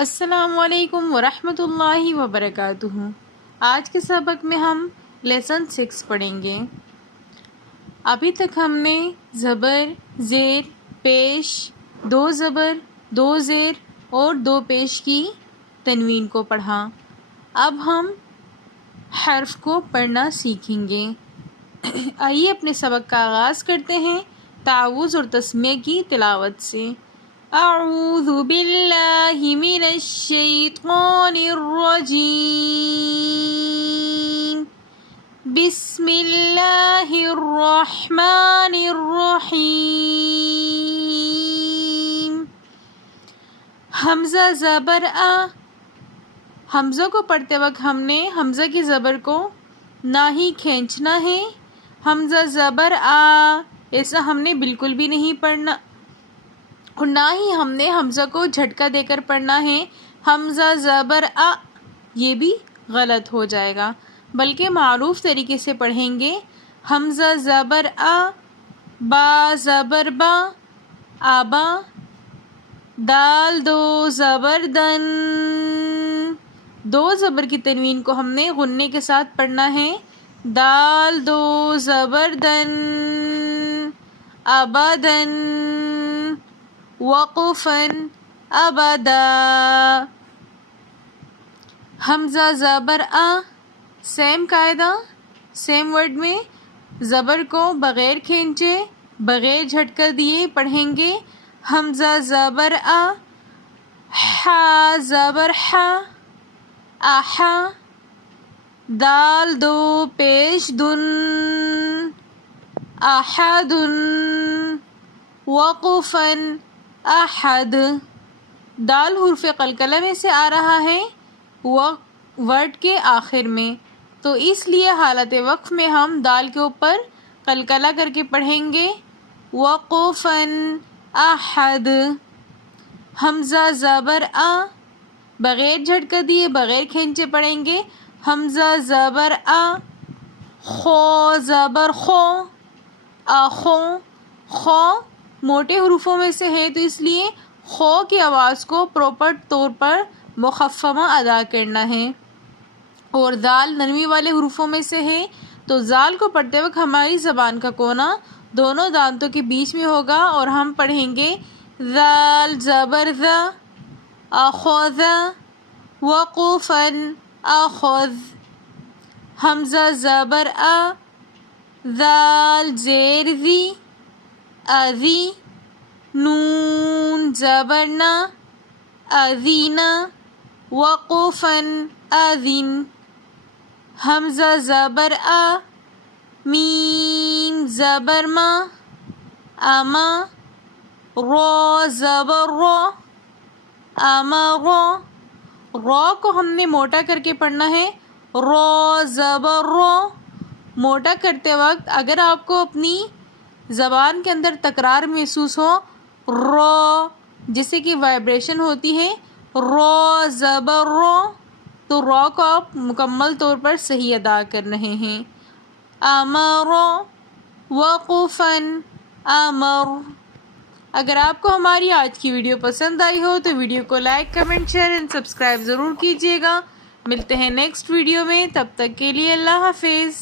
السلام علیکم ورحمۃ اللہ وبرکاتہ۔ آج کے سبق میں ہم لیسن 6 پڑھیں گے۔ ابھی تک ہم نے زبر، زیر، پیش، دو زبر، دو زیر اور دو پیش کی تنوین کو پڑھا۔ اب ہم حرف کو پڑھنا سیکھیں گے۔ آئیے اپنے سبق کا آغاز کرتے ہیں تعوذ اور تسمیہ کی تلاوت سے۔ اعوذ باللہ من الشیطان الرجیم، بسم اللہ الرحمن الرحیم۔ حمزہ زبر آ، حمزہ کو پڑھتے وقت ہم نے حمزہ کی زبر کو نہ ہی کھینچنا ہے، حمزہ زبر آ ایسا ہم نے بالکل بھی نہیں پڑھنا، اور نہ ہی ہم نے حمزہ کو جھٹکا دے کر پڑھنا ہے، حمزہ زبر آ یہ بھی غلط ہو جائے گا، بلکہ معروف طریقے سے پڑھیں گے۔ حمزہ زبر آ، با زبر با، آبا، دال دو زبر دن، دو زبر کی تنوین کو ہم نے غنے کے ساتھ پڑھنا ہے، دال دو زبر دن، ابدن، وقفن، ابدا۔ حمزہ زبر آ، سیم قاعدہ، سیم ورڈ میں زبر کو بغیر کھینچے، بغیر جھٹکا دیے پڑھیں گے۔ حمزہ زبر آ، حا زبر حا، آحا، دال دو پیش دن، احدن، وقفن، احد۔ دال حرف قلقلہ میں سے آ رہا ہے ورڈ کے آخر میں، تو اس لیے حالت وقف میں ہم دال کے اوپر قلقلہ کر کے پڑھیں گے، وقفن، احد۔ حمزہ زبر آ، بغیر جھٹکا دیے، بغیر کھینچے پڑھیں گے، حمزہ زبر آ، خو زبر خو، آخو، خو موٹے حروفوں میں سے ہے تو اس لیے خو کی آواز کو پراپر طور پر مخففہ ادا کرنا ہے، اور زال نرمی والے حروفوں میں سے ہے تو زال کو پڑھتے وقت ہماری زبان کا کونا دونوں دانتوں کے بیچ میں ہوگا، اور ہم پڑھیں گے زال زبر ز، اخذ، وقفن، اخذ۔ حمزہ زبر آ، زال زیر زی، ازی، نون زبر نا، ازینا، وقفن، ازن۔ حمزہ زبر آ، میم زبر ما، اما، رو زبر رو، امرو، رو کو ہم نے موٹا کر کے پڑھنا ہے، رو زبر رو۔ موٹا کرتے وقت اگر آپ کو اپنی زبان کے اندر تکرار محسوس ہو، رو جیسے کہ وائبریشن ہوتی ہے، رو زبر رو، تو رو کو آپ مکمل طور پر صحیح ادا کر رہے ہیں، امرو، وقفن، امر۔ اگر آپ کو ہماری آج کی ویڈیو پسند آئی ہو تو ویڈیو کو like, comment, share and subscribe ضرور کیجیے گا۔ ملتے ہیں نیکسٹ ویڈیو میں، تب تک کے لیے اللہ حافظ۔